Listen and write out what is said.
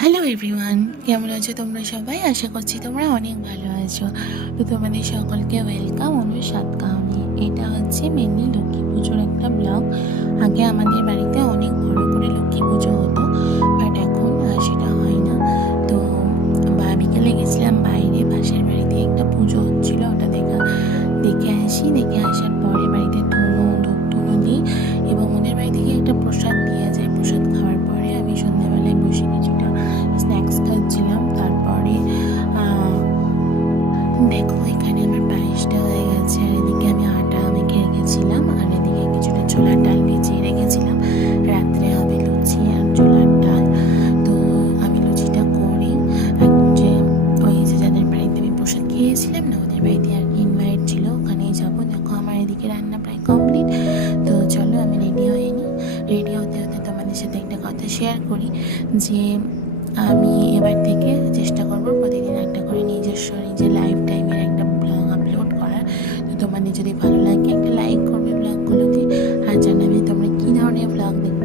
Hello everyone, কেমন আছো তোমরা সবাই? আশা করছি তোমরা অনেক ভালো আছো। তো তোমাদের সকলকে ওয়েলকাম অনু সাত কাহিনী। এটা হচ্ছে মেনলি লক্ষ্মী পুজোর একটা ব্লগ। আগে আমাদের বাড়িতে অনেক বড় করে লক্ষ্মী পুজো হতো, বাট এখন সেটা হয় না। তো বিকেলে গেছিলাম বাইরে, পাশের বাড়িতে একটা পুজো হচ্ছিলো, ওটা দেখে আসি। দেখে আসার পরে বাড়িতে ধূপ দিই এবং ওদের বাড়ি থেকে একটা প্রসাদ দিয়ে যায়। প্রসাদ খাওয়ার পরে আমি সন্ধ্যাবেলায় বসে কিছুটা স্ন্যাক্স খাচ্ছিলাম। তারপরে দেখো এখানে আমার পায়েসটা হয়ে গেছে, আর এদিকে আমি আটা মেখে রেখেছিলাম, আর এদিকে কিছুটা ছোলার ডাল ভিজিয়ে রেখেছিলাম। রাত্রে হবে লুচি আর ছোলার ডাল। তো আমি লুচিটা করি, যে ওই যে যাদের বাড়িতে আমি প্রসাদ খেয়েছিলাম না, ওদের বাড়িতে আর কি ইনভাইট ছিল, ওখানেই যাবো। দেখো আমার এদিকে রান্না প্রায় কমপ্লিট। তো চলো আমি রেডি হয়ে নিই। রেডি হতে হতে তোমাদের সাথে একটা কথা শেয়ার করি, যে আমি এবার থেকে চেষ্টা করব প্রতিদিন একটা করে নিজের লাইফ টাইমের একটা ব্লগ আপলোড করার। তো তোমাদের যদি ভালো লাগে একটা লাইক করবে ব্লগগুলোতে, আর জানাবে তোমরা কী ধরনের ব্লগ দেখতে